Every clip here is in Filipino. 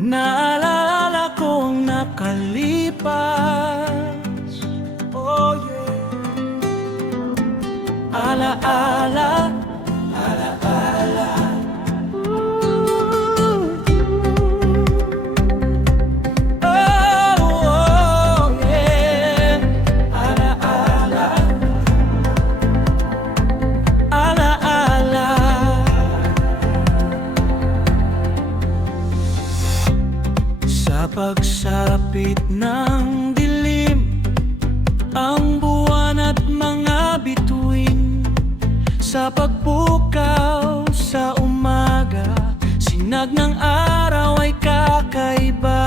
Naalala kong nakalipas. Oh yeah. Alaala, alaala. Oh yeah. Alaala, alaala. Sa pagsapit ng dilim, ang buwan at mga bituin, sa pagpukaw sa umaga, sinag ng araw ay kakaiba.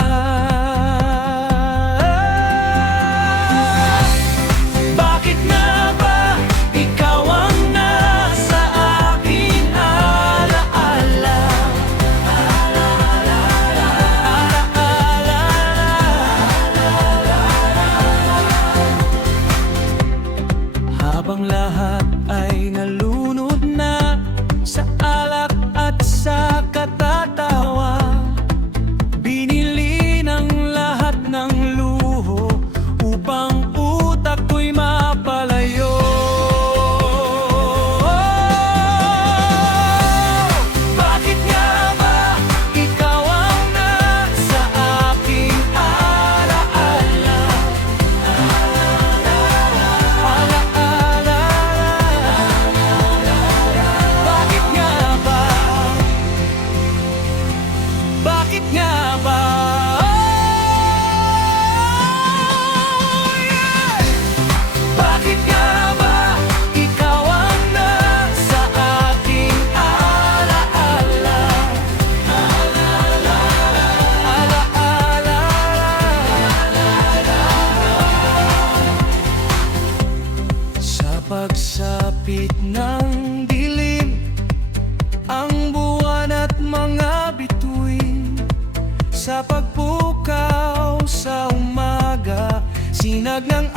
Bakit nga ba ikaw ang nasa aking alaala? Habang lahat ay nalunod na sa alak at sa katatawa, binili ng lahat ng luho upang utak ko'y mapalayo. Bakit nga ba ikaw ang nasa aking alaala? Bakit nga ba? Bakit nga ba? Oh, yeah! Bakit nga ba ikaw ang nasa aking alaala? Sa pagsapit ng dilim, ang buwan at mga bituin, sa pagpukaw sa umaga, sinag ng